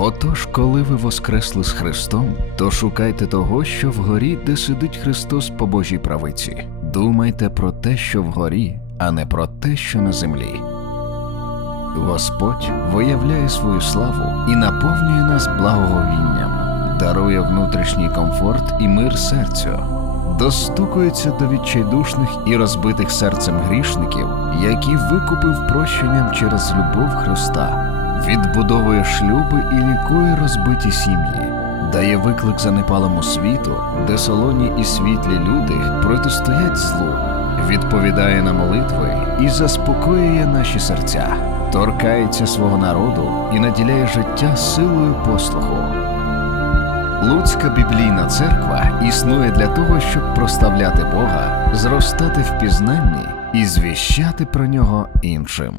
Отож, коли ви воскресли з Христом, то шукайте того, що вгорі, де сидить Христос по Божій правиці. Думайте про те, що вгорі, а не про те, що на землі. Господь виявляє свою славу і наповнює нас благоговінням, дарує внутрішній комфорт і мир серцю, достукується до відчайдушних і розбитих серцем грішників, які викупив прощенням через любов Христа, відбудовує шлюби і лікує розбиті сім'ї, дає виклик занепалому світу, де солоні і світлі люди протистоять злу, відповідає на молитви і заспокоює наші серця, торкається свого народу і наділяє життя силою послуху. Луцька біблійна церква існує для того, щоб проставляти Бога, зростати в пізнанні і звіщати про нього іншим.